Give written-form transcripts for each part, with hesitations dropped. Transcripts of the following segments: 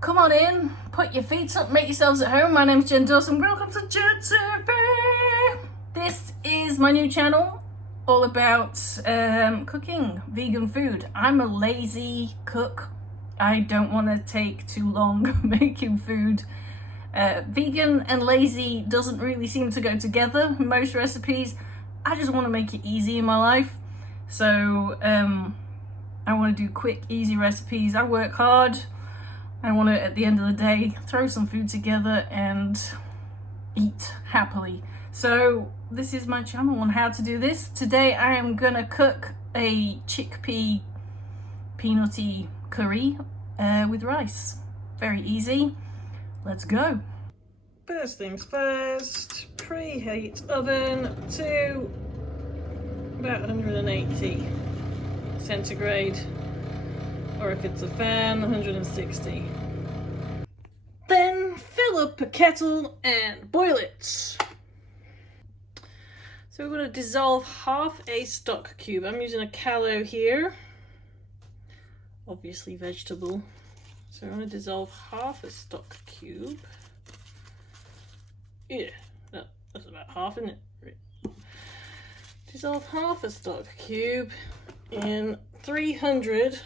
Come on in, put your feet up, make yourselves at home. My name's Jen Dawson. Welcome to JenTV. This is my new channel, all about cooking vegan food. I'm a lazy cook. I don't want to take too long making food. Vegan and lazy doesn't really seem to go together in most recipes. I just want to make it easy in my life. So I want to do quick, easy recipes. I work hard. I want to, at the end of the day, throw some food together and eat happily. So this is my channel on how to do this. Today I am gonna cook a chickpea peanutty curry with rice. Very easy. Let's go. First things first, preheat oven to about 180 centigrade. Or if it's a fan, 160. Then fill up a kettle and boil it. So we're going to dissolve half a stock cube. I'm using a callo here, obviously vegetable. So I'm going to dissolve half a stock cube. Yeah, that's about half, isn't it? Dissolve half a stock cube in 300.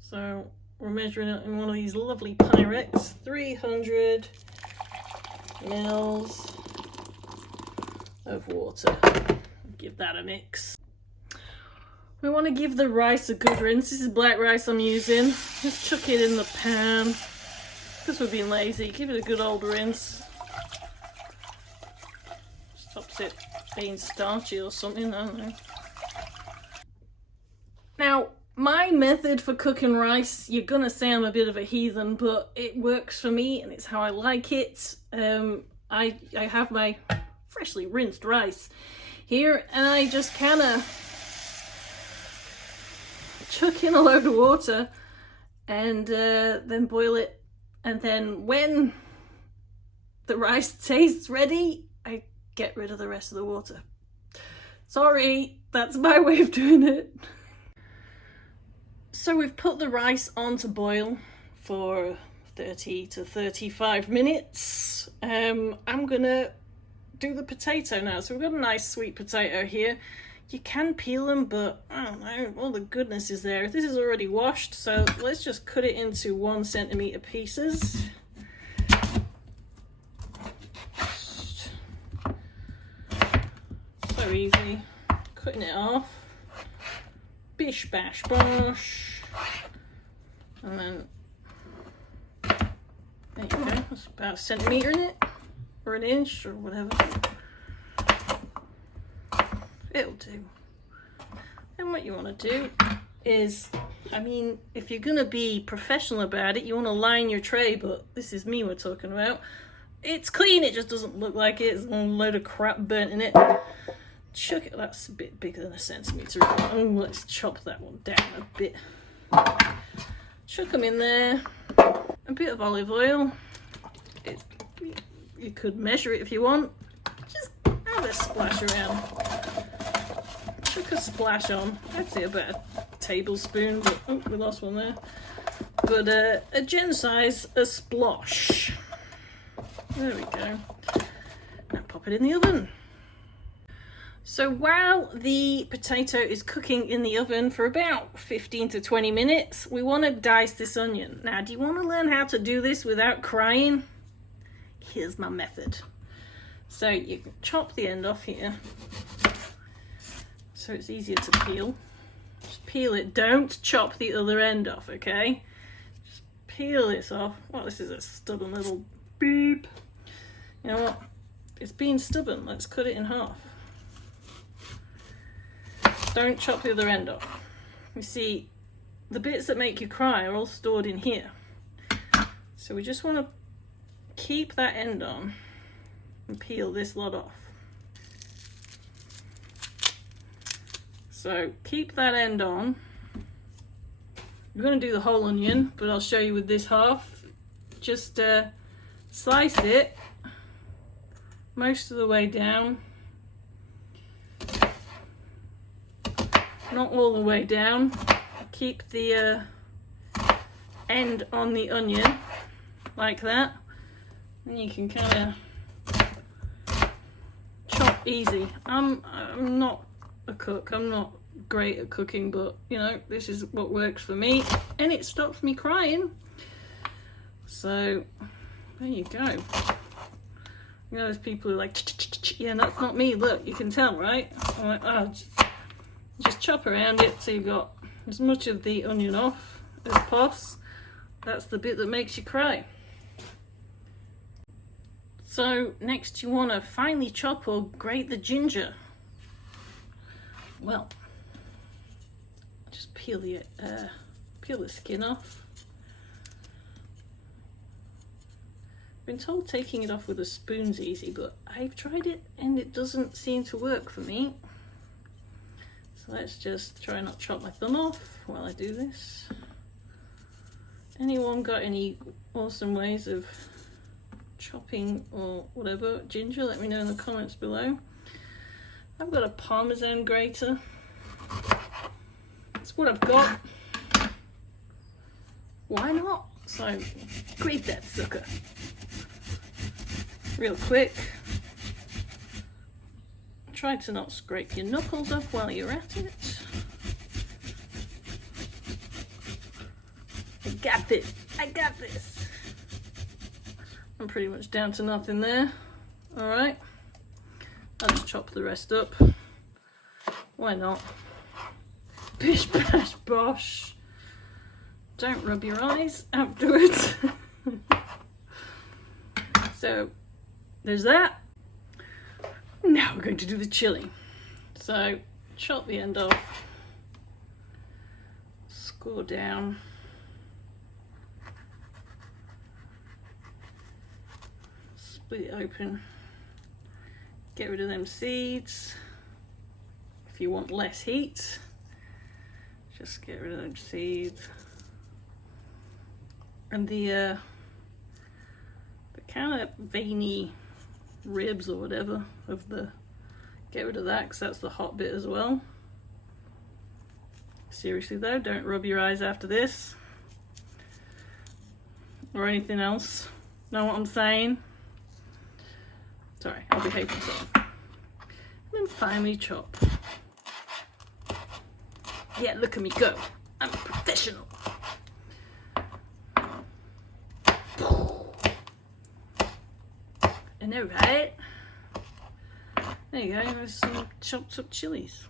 So we're measuring it in one of these lovely Pyrex, 300 mils of water. Give that a mix. We want to give the rice a good rinse. This is black rice I'm using. Just chuck it in the pan. Because we're being lazy, give it a good old rinse. Stops it being starchy or something, I don't know. Now, my method for cooking rice, you're gonna say I'm a bit of a heathen, but it works for me and it's how I like it. I have my freshly rinsed rice here and I just kind of chuck in a load of water and then boil it, and then when the rice tastes ready, I get rid of the rest of the water. Sorry, that's my way of doing it. So we've put the rice on to boil for 30 to 35 minutes. I'm gonna do the potato now. So we've got a nice sweet potato here. You can peel them, but I don't know, all the goodness is there. This is already washed, so let's just cut it into 1 centimeter pieces. So easy, cutting it off. Bish bash bosh, and then there you go. That's about a centimetre in it, or an inch, or whatever. It'll do. And what you want to do is, I mean, if you're gonna be professional about it, you want to line your tray. But this is me we're talking about. It's clean. It just doesn't look like it. There's a load of crap burnt in it. Chuck it, that's a bit bigger than a centimetre. Oh, let's chop that one down a bit. Chuck them in there. A bit of olive oil. You could measure it if you want. Just have a splash around. Chuck a splash on. I'd say about a tablespoon, but oh, we lost one there. But a Jen size, a splosh. There we go. Now pop it in the oven. So while the potato is cooking in the oven for about 15 to 20 minutes, we want to dice this onion. Now, do you want to learn how to do this without crying? Here's my method. So you can chop the end off here, so it's easier to peel. Just peel it, don't chop the other end off, okay? Just peel this off. Well, this is a stubborn little beep. You know what? It's being stubborn, let's cut it in half. Don't chop the other end off. You see, the bits that make you cry are all stored in here. So we just want to keep that end on and peel this lot off. So keep that end on. We're going to do the whole onion, but I'll show you with this half. Just slice it most of the way down. Not all the way down. Keep the end on the onion like that, and you can kind of chop easy. I'm not a cook, I'm not great at cooking, but you know, this is what works for me, and it stops me crying. So there you go. You know, there's people who are like, yeah, that's not me, look, you can tell, right? I'm like, oh, just chop around it so you've got as much of the onion off as possible. That's the bit that makes you cry. So next you want to finely chop or grate the ginger. Well, just peel the skin off. Been told taking it off with a spoon's easy, but I've tried it and it doesn't seem to work for me. So let's just try not to chop my thumb off while I do this. Anyone got any awesome ways of chopping or whatever ginger? Let me know in the comments below. I've got a Parmesan grater. That's what I've got. Why not? So grate that sucker real quick. Try to not scrape your knuckles off while you're at it. I got this, I got this. I'm pretty much down to nothing there. All right, I'll just chop the rest up. Why not? Bish bash bosh. Don't rub your eyes afterwards. So there's that. Now we're going to do the chili. So chop the end off, score down, split it open, get rid of them seeds. If you want less heat, just get rid of them seeds. And the kind of veiny ribs or whatever of the, get rid of that because that's the hot bit as well. Seriously though, don't rub your eyes after this or anything else. Know what I'm saying? Sorry, I'll behave myself. And then finally chop. Yeah, look at me go. I'm a professional. I know, right? There you go, there's some chopped up chilies.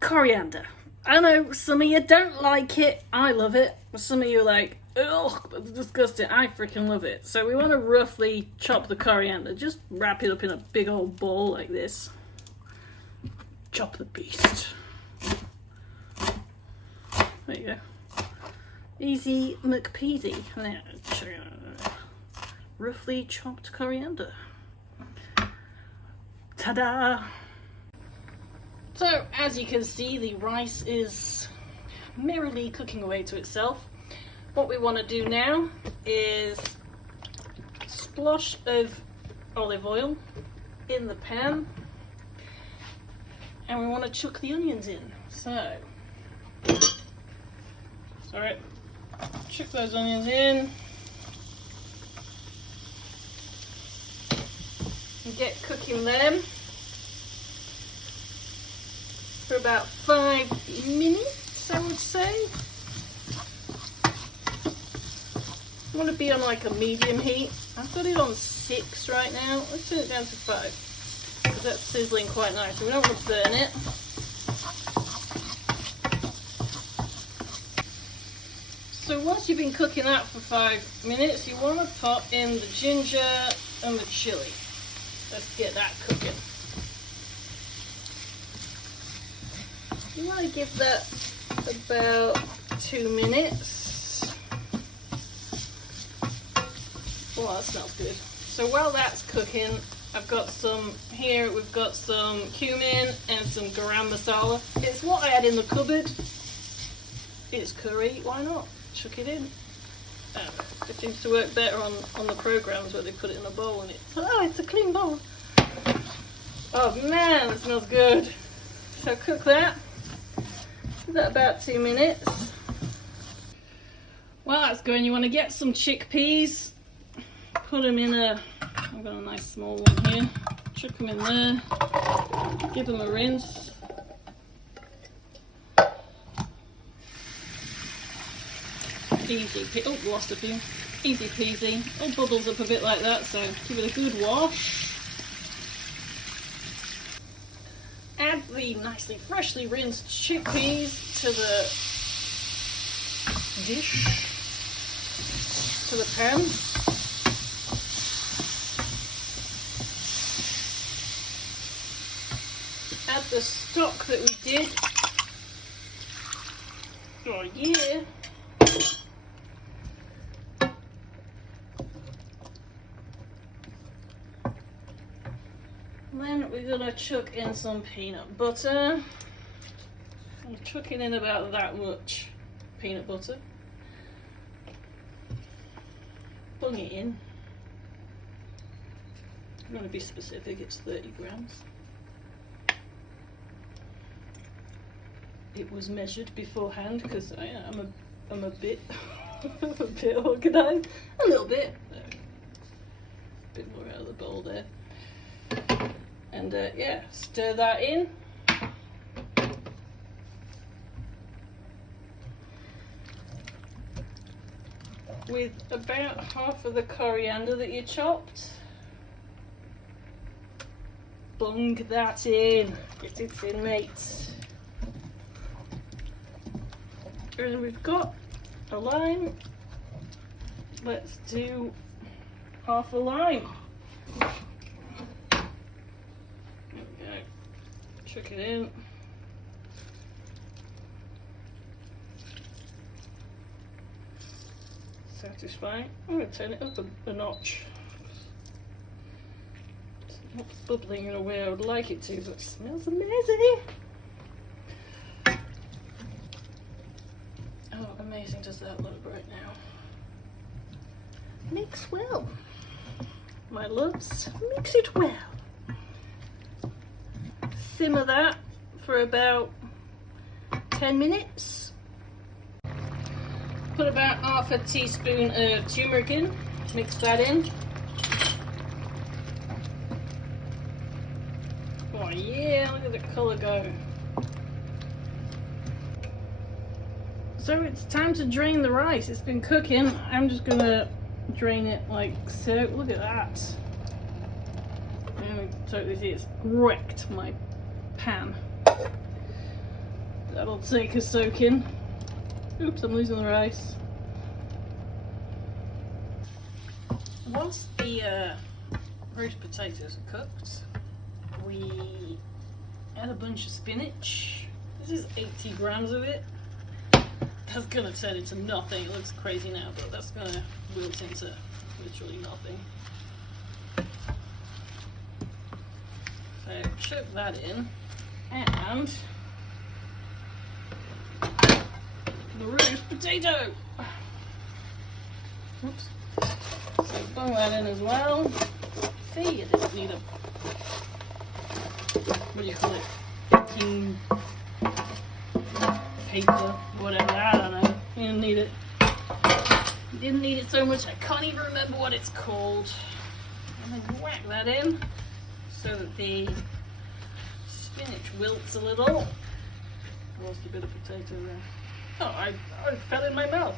Coriander. I know some of you don't like it, I love it. Some of you are like, ugh, that's disgusting, I freaking love it. So we want to roughly chop the coriander. Just wrap it up in a big old ball like this. Chop the beast. There you go. Easy McPeasy. Roughly chopped coriander. Ta-da! So, as you can see, the rice is merrily cooking away to itself. What we want to do now is splosh of olive oil in the pan, and we want to chuck the onions in. So, sorry, chuck those onions in. And get cooking them for about 5 minutes, I would say. I want to be on like a medium heat. I've got it on 6 right now. Let's turn it down to 5 because that's sizzling quite nicely. We don't want to burn it. So once you've been cooking that for 5 minutes, you want to put in the ginger and the chili. Let's get that cooking. You want to give that about 2 minutes. Oh, that smells good. So while that's cooking, I've got some here, we've got some cumin and some garam masala. It's what I had in the cupboard. It's curry, why not? Chuck it in. It seems to work better on the programs where they put it in a bowl and it's a clean bowl. Oh man, it smells good. So cook that. Give that about 2 minutes. While that's going, you want to get some chickpeas. Put them in a, I've got a nice small one here. Chuck them in there. Give them a rinse. Easy, oh, lost a few. Easy peasy. It bubbles up a bit like that, so give it a good wash. Add the nicely freshly rinsed chickpeas to the dish, to the pan. Add the stock that we did. Oh yeah. Then we're gonna chuck in some peanut butter. I'm chucking in about that much peanut butter. Bung it in. I'm gonna be specific, it's 30 grams. It was measured beforehand because I'm a bit a bit organised. A little bit. There. A bit more out of the bowl there. And yeah, stir that in. With about half of the coriander that you chopped. Bung that in. Get it in, mate. And we've got a lime. Let's do half a lime. Chuck it in. Satisfying. I'm going to turn it up a notch. It's not bubbling in a way I would like it to, but it smells amazing. Oh, amazing does that look right now. Mix well. My loves, mix it well. Simmer that for about 10 minutes. Put about half a teaspoon of turmeric in, mix that in. Oh yeah, look at the colour go. So it's time to drain the rice. It's been cooking. I'm just gonna drain it like so. Look at that. Totally see it's wrecked my pan. That'll take a soak in. Oops, I'm losing the rice. Once the roast potatoes are cooked, we add a bunch of spinach. This is 80 grams of it. That's gonna turn into nothing. It looks crazy now, but that's gonna wilt into literally nothing. So chuck that in. And the roast potato. Oops. So bung that in as well. See, you didn't need a, what do you call it? Baking paper, whatever, I don't know. You didn't need it. You didn't need it so much, I can't even remember what it's called. And then whack that in so that the spinach wilts a little. Lost a bit of potato there. Oh, I fell in my mouth.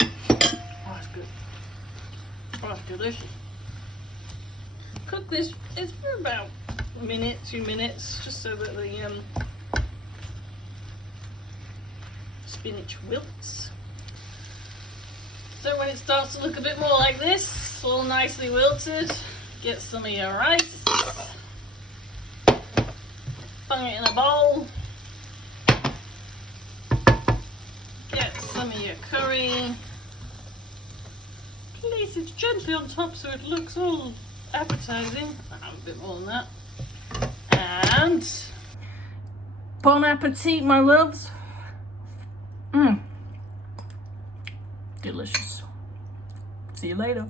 Oh, that's good. Oh, that's delicious. Cook this for about a minute, 2 minutes, just so that the spinach wilts. So when it starts to look a bit more like this, all nicely wilted, get some of your rice. Bung it in a bowl. Get some of your curry. Place it gently on top so it looks all appetizing. A bit more than that. And bon appetit, my loves. Delicious. See you later.